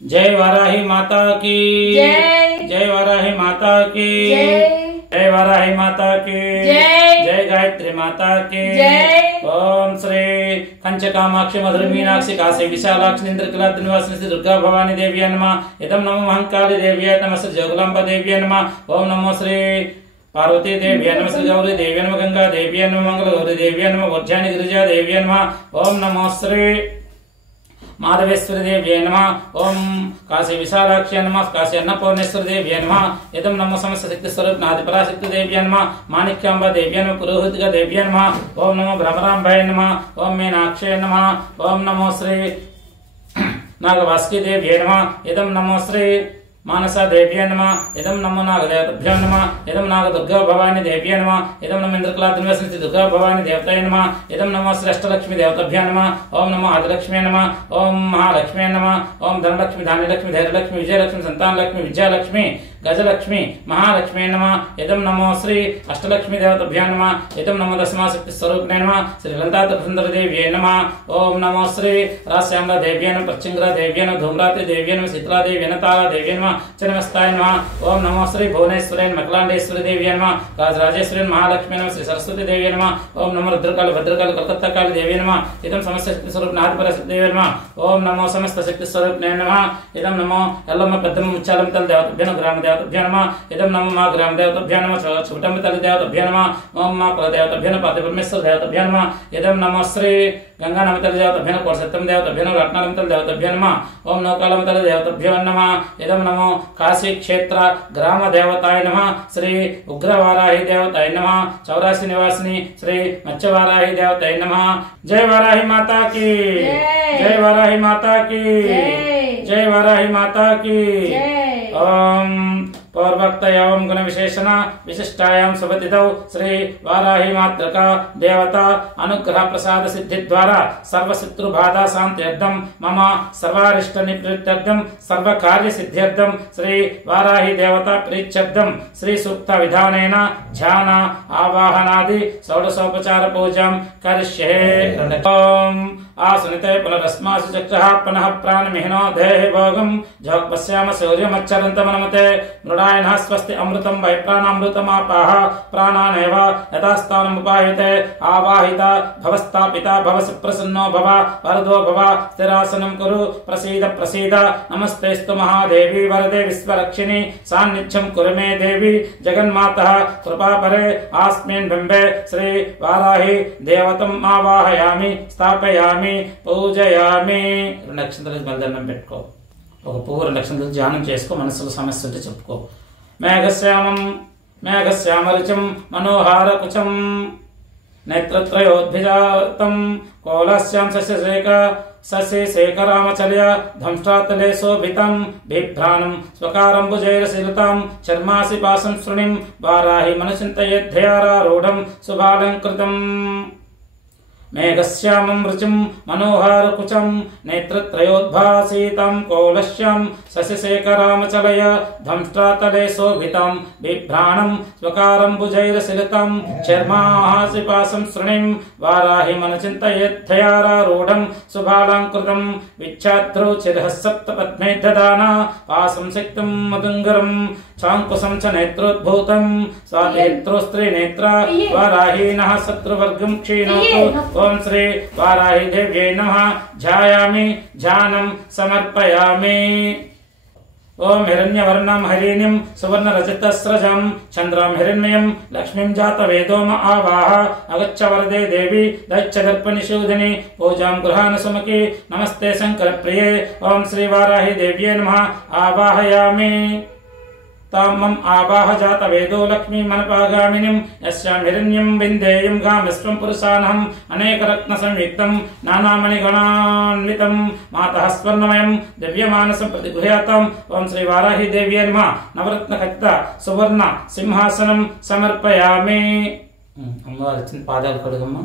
जय वाराही माता की जय। जय वाराही माता की जय। जय वाराही माता की जय। जय गायत्री माता की जय। ओम श्री कंचकामाक्षी मधुर मीनाक्षी काशी विशालाक्षी इंद्रकला निवासिनी श्री दुर्गा भवानी देवी नमः। इदं नमो महंकाली देवी नमः। श्री जोगलांबा देवी नमः। ओम नमो श्री पार्वती देवी नमः। श्री गौरी देवी नमः। गंगा देवी नमः। मंगल गौरी देवी नमः। वज्राणी गिरिजा देवी नमः। ओम नमो श्री माधवेश्वरी देवी नमः। ओम काशी विशालाक्षी नमः। काशी अन्नपूर्णेश्वरी देवी नमः। इदं नमो समस्त शक्ति स्वरूप आदि पराशक्ति देवी नमः। माणिक्यांबा देवी नमः। पुरोहितिका देवी नमः। ओम नमो भ्रमरांबाय नमः। ओम मीनाक्षी नमः। ओम नमो श्री नागवासुकी देवी नमः। इदं नमो श्री मानसा देव्यै नमः। इदं नमो नागदेवताभ्यो नमः। इदं नागदुर्गा भवानी देव्यै नमः। इदं नमो इंद्रकलाद्निवासिनी दुर्गा भवानी देवतायै नमः। इदं नमो श्री अष्टलक्ष्मी देवताभ्यो नमः। ओम नमो आदिलक्ष्मी नमः। ओम महालक्ष्मी नमः। ओम धनलक्ष्मी धान्यलक्ष्मी धैर्यलक्ष्मी विजयलक्ष्मी संतानलक्ष्मी विजयलक्ष्मी गजलक्ष्मी महालक्ष्मी नमः। इदं नमो श्री अष्टलक्ष्मी देवताभ्यो नमः। इदं नमो दशमाशक्ति स्वरूपिणे नमः। श्री ललिता त्रिपुरसुंदरी देव्यै नमः। ओम नमो श्री राजश्यामला देव्यै नमः। प्रत्यंगरा देव्यै नमः। धूम्रावती देव्यै नमः। शीतला देव्यै नमः। तारा देव्यै नमः। चन्मस्ताय नमः। ओम नमो श्री भुवनेश्वरी मकलांडेश्वरी देव्यै नमः। राजराजेश्वरी महालक्ष्मी नमः। श्री सरस्वती देव्यै नमः। ओम नमो रुद्रकाली भद्रकाली कलकत्ता काली देव्यै नमः। इदं समस्त शक्ति स्वरूप नादपराशक्ति देव्यै नमः। ओम नमो समस्त शक्ति स्वरूप नमः। इदं नमो एल्लम्मा पेद्दम्मा मुच्चालम्मा तल्ली देवताभ्यो ग्राम देवताभ्यो नमः। इदं नमो मा ग्राम देवताभ्यो नमः। छोटम्मा तल्ली देवताभ्यो नमः। ओम मा कुल देवताभ्यो नमः। पार्वती परमेश्वर देवताभ्यो नमः। इदं नमो श्री गंगा नमः तल्ली देवताभ्यो नमः। कोटसत्यम देवताभ्यो नमः। रत्नालम्मा तल्ली देवताभ्यो नमः। ओम नौकालम्मा तल्ली देवताभ्यो नमः। इदं नमो काशी क्षेत्र ग्राम देवताय नमः। श्री उग्रवाराही देवताय नमः। चौरासी निवासिनी श्री मत्स्यवाराही देवताय नमः। जय वाराही माता की जय वाराही माता की जय वाराही माता की। ओम पौर्वक्त एवं गुण विशेषण विशिष्टायां सुबतितौ श्री वाराही मातृका देवता अनुग्रह प्रसाद सिद्धि द्वारा सर्व शत्रु बाधा शांत्यर्थम मम सर्वारिष्ट निवृत्त्यर्थम सर्व कार्य सिद्ध्यर्थम श्री वाराही देवता प्रीत्यर्थम श्री सूक्त विधानेन ध्यान आवाहनादि षोडशोपचार पूजां करिष्ये। ओम आसुनिते पुनरस्मासु चक्रः पुनः प्राणमिहिनो देहि भोगं झोक् पश्याम सूर्यमच्चरन्तमनमते मृडायनः स्वस्ति अमृतं वै प्राणामृतमापाः प्राणानेव यथास्थानमुपायते आवाहिता भवस्तापिता भव सुप्रसन्नो भव वरदो भव स्थिरासनं कुरु प्रसीद प्रसीद नमस्तेस्तु महादेवी वरदे विश्वरक्षिणी सान्निध्यं कुरु मे देवी जगन्मातः कृपापरे अस्मिन् बिम्बे श्री वाराही देवतम् आवाहयामि स्थापयामि పూజయామి। రెండు అక్షంతలు బలిదండం పెట్టుకో। ఒక పువ్వు రెండు అక్షంతలు ధ్యానం చేసుకో। మనసులో సమస్య ఉంటే చెప్పుకో। మేఘశ్యామం మేఘశ్యామరుచం మనోహారకుచం నేత్రత్రయోద్భిజాతం కోలాస్యాం సస్యశేఖరామచల్య ధంష్టాతలే శోభితం బిభ్రాణం స్వకారంబుజైరశీలతాం చర్మాసి పాసం శృణిం వారాహి మనుచింతయేద్ధయారూఢం శుభాలంకృతం। మేఘశ్యామం రుచిం మనోహారకుచం నేత్రత్రయోద్భాసితం కౌలశ్యాం శశిశేఖరామచలయ ధంష్ట్రాతలే శోభితం బిభ్రాణం స్వకారంబుజైరశిలితం చర్మాహాసిపాసం శృణిం వారాహి మనుచింతయేద్ధయారూఢం శుభాలంకృతం విచ్ఛాద్రౌ చిరః సప్త పద్మే దదాన పాసం శక్తం మదుంగరం చాంకుశం చ నేత్రోద్భూతం స్వానేత్రోస్త్రీ నేత్ర వారాహీనః శత్రువర్గం క్షీణోతు। ओम श्री वाराही देव्यै नमः। ध्यायामि ध्यानं समर्पयामि। ओम हिरण्यवर्णं हरिणीं सुवर्णरजतस्रजं चन्द्रं हिरण्मयं लक्ष्मीं जातवेदोम आवाह अगच्छ वरदे देवी दैत्यदर्पनिषूदिनी पूजां गृहाण सुमुखी नमस्ते शंकरप्रिये। ओम श्री वाराही देव्यै नमः। आवाहयामि तामम् आवाह जातवेदो लक्ष्मी मनपागामिनीं यस्यां हिरण्यं विन्देयं गामिष्वं पुरुषानहम् अनेकरत्नसंयुक्तं नानामणिगणान्वितं मातः स्वर्णमयं दिव्यमानसं प्रतिगृह्याताम्। ओम श्री वाराही देव्यै नमः। नवरत्नखचित सुवर्ण सिंहासनं समर्पयामि। अम्मावारि पादालु कడుగమ్మా।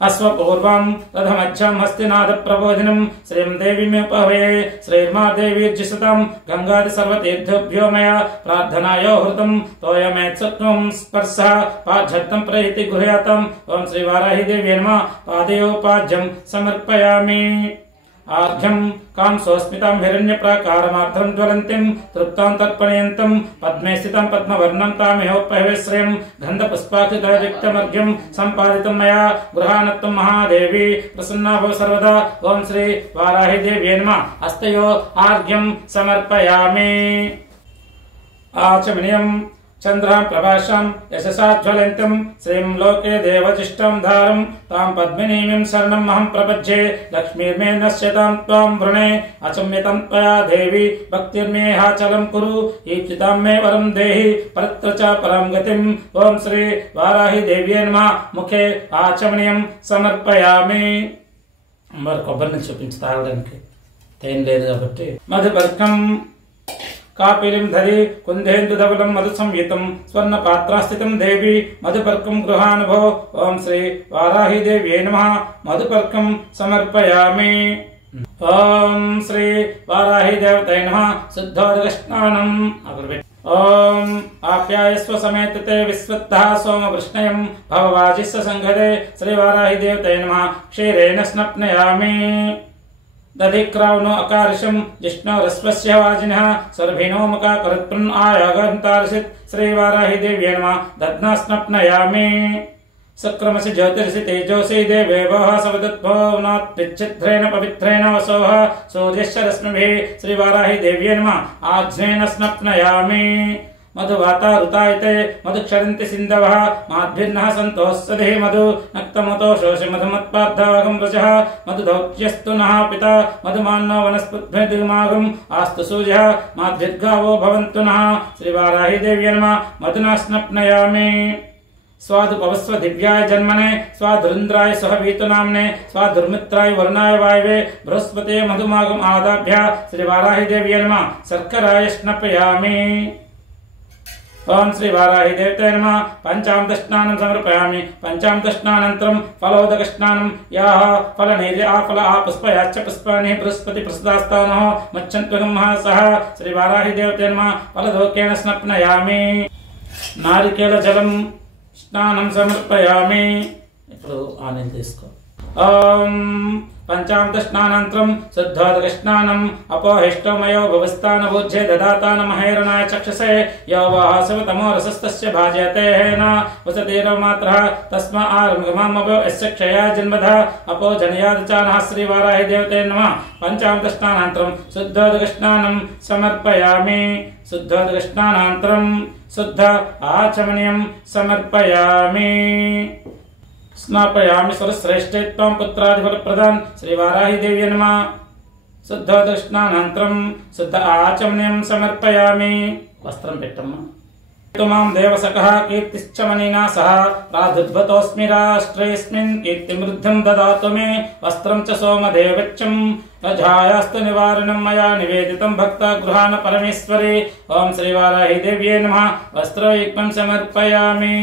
अश्वपूर्वं रथमध्यं हस्तिनाद प्रबोधिनं श्रीं देवीमुपहवे श्रीर्मा देवीर्जिषतां गंगादि सर्वतीर्थेभ्यो मया प्रार्थनायो हृतं तोयमेत्सत्वं स्पर्शः पाज्झत्तं प्रैति गृह्यातम्। ओम श्री वाराही देव्यै नमः। पादयोपाज्यं समर्पयामि। ఆర్ఘ్యం కాంసోస్మితాం హిరణ్యప్రాకారమార్ధం జ్వలంతిం తృప్తాం తర్పణయంతం పద్మే స్థితం పద్మవర్ణం తామిహోపహవిశ్రయం గంధపుష్పాక్షితయుక్తమర్ఘ్యం సంపాదితం మయా గృహానత్వం మహాదేవి ప్రసన్నా భవ సర్వదా. ఓం శ్రీ వారాహి దేవ్యై నమః. హస్తయో ఆర్ఘ్యం సమర్పయామి. ఆచమనీయం చంద్రాం ప్రభాషాం యశసా జ్వలంతం శ్రీం లోకే దేవజిష్టం ధారం తాం పద్మినీమిం శరణమహం ప్రపజ్యే లక్ష్మీర్మే నశ్యతాం త్వాం వృణే అచమ్యతం త్వయా దేవి భక్తిర్మే హాచలం కురు ఈప్సితాం మే వరం దేహి పరత్ర చ పరం గతిం. ఓం శ్రీ వారాహి దేవ్యై నమః. ముఖే ఆచమనీయం సమర్పయామి. మరి కొబ్బరి నుంచి చూపించి తాగడానికి తేం లేదు కాబట్టి మధుపర్కం కాపిలిం ధరి కుందేందుధవలం మధు సంయుతం స్వర్ణ పాత్రాస్థితం దేవి మధుపర్కం గృహానుభో. ఓం శ్రీ వారాహి దేవ్యై నమః. మధుపర్కం సమర్పయామి. ఓం శ్రీ వారాహి దేవతై నమః. శుద్ధోదకస్నానం. ఓం ఆప్యాయస్వ సమేతతే విశ్వత్తః సోమవృష్ణయం భవవాజిస్వ సంఘదే శ్రీ వారాహి దేవతై నమః. క్షీరేణ స్నప్నయామి. దధిక్రావణో అకారిషం జిష్ణోరస్వస్య వాజినః సర్భిణో ముఖాకరుత్పున్ ఆయాగంతార్షిత్ శ్రీ వారాహి దేవ్యై నమః. దధ్నా స్నప్నయామి. సక్రమసి జ్యోతిర్షి తేజోసి దేవేవః సవదద్భోనాత్రిచ్ఛిద్రేణ పవిత్రేణ వసోః సూర్యస్య రశ్మిభిః శ్రీ వారాహి దేవ్యై నమః. ఆజ్ఞేన స్నప్నయామి. మధువాతారుతాయితే మధుక్షరంతి సింధవః మాధ్భిర్నః సంతోస్సదే మధు నక్తమతో శోషి మధుమత్పార్థాగం రజః మధుదౌత్యస్తు నః పితా మధుమాన్నో వనస్పతిర్మాగం ఆస్తు సూర్యః మాధ్భిర్గావో భవంతు నః శ్రీ వారాహి దేవ్యై నమః. మధునా స్నప్నయామి. స్వాదుపవస్వ దివ్యాయ జన్మనే స్వాదురింద్రాయ సుహవీతునామ్నే స్వాదుర్మిత్రాయ వరుణాయ వాయవే బృహస్పతే మధుమాగం ఆదాభ్య శ్రీ వారాహి దేవ్యై నమః. శర్కరాయ స్నపయామి. ఓం శ్రీ వారాహి దేవతే నమః. పంచామృత స్నానం సమర్పయామి. పంచామృత స్నానంతరం ఫలోదక స్నానం. యాః ఫలనైర్య ఆఫల పుష్పయాచ్చ పుష్పాని బృహస్పతి ప్రసదాస్తానః మచ్చంత్వగం సహ శ్రీ వారాహి దేవతే నమః. ఫలదోకేన స్నప్నయామి. నారికేల జలం స్నానం సమర్పయామి. ఇప్పుడు ఆనంద తీసుకో. ఓం పంచామృత స్నానంతరం శుద్ధోదక స్నానం. అపోహిష్టమయో భవస్థాన భోజ్యే దదాతాన మహేరణాయ చక్షసే యో వాసవ తమో రసస్తస్య భాజయతేన వసతేర మాత్రః తస్మా ఆరంగమమభో యస్య క్షయా జన్మధః అపో జనయాదచానః శ్రీ వారాహి దేవతే నమః. పంచామృత స్నానంతరం శుద్ధోదక స్నానం సమర్పయామి. శుద్ధోదక స్నానంతరం శుద్ధ ఆచమనీయం సమర్పయామి. స్నాపయామి సర్వశ్రేష్ఠత్వం పుత్రాదిఫల ప్రదాన్ శ్రీ వారాహి దేవ్యై నమః. శుద్ధోదక స్నానంతరం శుద్ధ ఆచమనీయం సమర్పయామి. వస్త్రం పెట్టమ్మా. మాం దేవసఖః కీర్తిశ్చ మనీనా సహ ప్రాదుర్భతోస్మి రాష్ట్రేస్మిన్ కీర్తిమృద్ధిం దదాతు మే వస్త్రం చ సోమదేవచ్చం అజాయాస్తు నివారణం మయా నివేదితం భక్త గృహాన పరమేశ్వరి. ఓం శ్రీ వారాహి దేవ్యై నమః. వస్త్రయుగ్మం సమర్పయామి.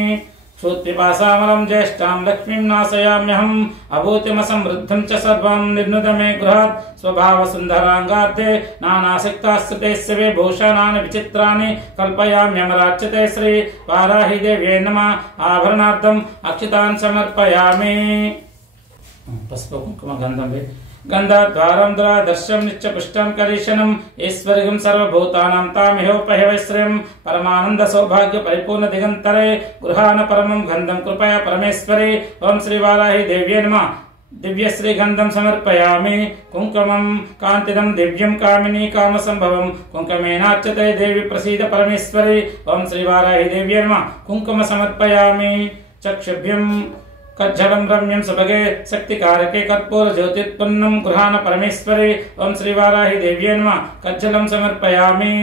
క్షుత్పిపాసామలం జ్యేష్ఠాం లక్ష్మీం నాశయామ్యహం అభూతిమసమృద్ధం చ సర్వం నిర్నుద మే గృహాత్ స్వభావ సుందరాంగార్థే నానాసక్తాస్తే శివే భూషణాని విచిత్రాని కల్పయామ్యమరార్చితే శ్రీ వారాహి దేవ్యై నమః. ఆభరణార్థం అక్షితాన్ సమర్పయామి. పసుపు కుంకుమ గంధం గంధాద్వారం దర్శం నిత్య పుష్టం కరీషణం ఈశ్వరిగం సర్వభూతానాం తామిహోపహైశ్రయం పరమానంద సౌభాగ్య పరిపూర్ణ దిగంతరే గృహాన పరమం గంధం కృపయా పరమేశ్వరి. ఓం శ్రీ వారాహి దేవ్యై నమః. దివ్యశ్రీగంధం సమర్పయామి. కుంకుమం కాంతిదం దివ్యం కామినీ కామ సంభవం కుంకుమేనార్చతే దేవి ప్రసీద పరమేశ్వరి. ఓం శ్రీ వారాహి దేవ్యై నమః. కుంకుమ సమర్పయామి. చక్షుభ్యం కజ్జలం రమ్యం సుభగే శక్తికారకే కర్పూర జ్యోతిర్పున్నం గృహాన పరమేశ్వరి. ఓం శ్రీ వారాహి దేవ్యై నమః. కజ్జలం సమర్పయామి.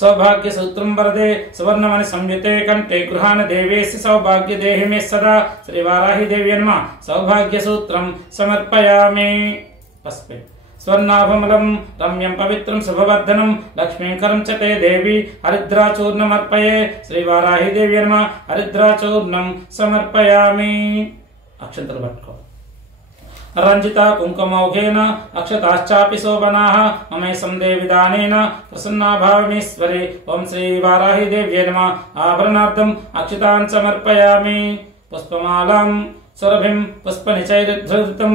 సౌభాగ్య సూత్రం వరదే సువర్ణమణి సంయుతే కంఠే గృహాన దేవేసి సౌభాగ్య దేహి మే సదా శ్రీ వారాహి దేవ్యై నమః. సౌభాగ్య సూత్రం సమర్పయామి. పస్పే స్వర్ణాభమలం రమ్యం పవిత్రం శుభవర్ధనం లక్ష్మీకరం చ తే దేవి హరిద్రాచూర్ణమర్పయే శ్రీ వారాహి దేవ్యై నమః. హరిద్రాచూర్ణం సమర్పయామి. అక్షంతలు పట్టుకో. రంజిత కుంకుమౌఘేన అక్షతాశ్చాపి శోభనాః మమేసం దేవిదానేన ప్రసన్నా భావమీశ్వరి. ఓం శ్రీ వారాహి దేవ్యై నమః. ఆభరణార్థం అక్షతాన్ సమర్పయామి. పుష్పమాలాం సురభిం పుష్పనిచైర్ధృతం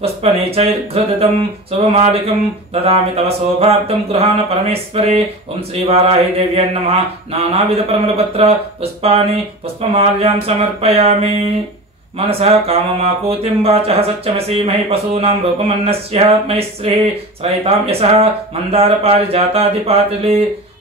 पुष्पनीचैर्घृदितं शुभमालिकं ददामि तव शोभार्थं गृहाण परमेश्वरे। ओं श्री वाराही देव्यै नमः। नानाविध परिमलपत्र पुष्पाणि पुष्पमाल्यां समर्पयामि। मनसः काममापूतिं वाचः सत्यमसीमहि पशूनां रूपमन्नस्यात्मै श्रीः श्रयितां यशः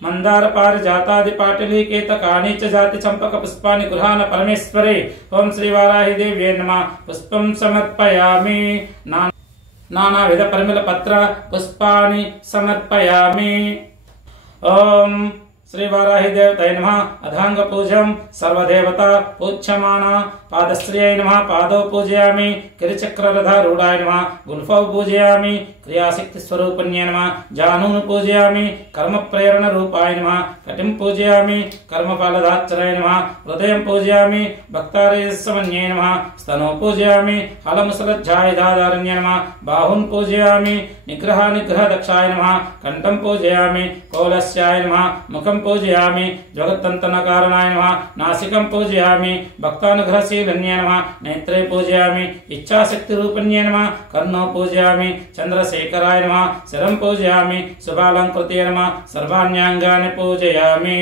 मंदारपारिजातादिपाटिली केतकानि च जाति चंपक पुष्पाणि गृहाण परमेश्वरे। ओं श्री वाराही देव्यै नमः। पुष्पं समर्पयामि। नानाविध परिमलपत्र पुष्पाणि समर्पयामि। ओं श्री वाराही देवताय नमः। अधांग पूजं सर्वदेवता पूज्यमाना। पादश्रियै नमः। पादौ पूजयामि। गिरिचक्ररथारूढाय नमः। गुल्फौ पूजयामि। क्रियाशक्ति स्वरूपिण्यै नमः। जानून् पूजयामि। कर्म प्रेरण रूपाय नमः। कटिं पूजयामि। कर्मफलदाच्चराय नमः। हृदयं पूजयामि। भक्तारेशमन्यै नमः। स्तनौ पूजयामि। हलमुसलज्जायुधाधारण्यै नमः। बाहुं पूजयामि। निग्रहदक्षाय नमः। कंठं पूजयामि। कौलस्याय नमः। मुखं पूजयामि। जगत्तन्तनकारणाय नमः। नासिकं पूजयामि। भक्तानुग्रहशीलन्यै नमः। नेत्रे पूजयामि। इच्छाशक्तिरूपिण्यै नमः। कर्णौ पूजयामि। चन्द्रशेखराय नमः। शिरं पूजयामि। शुभालङ्कृत्यै नमः। सर्वाण्यङ्गानि पूजयामि।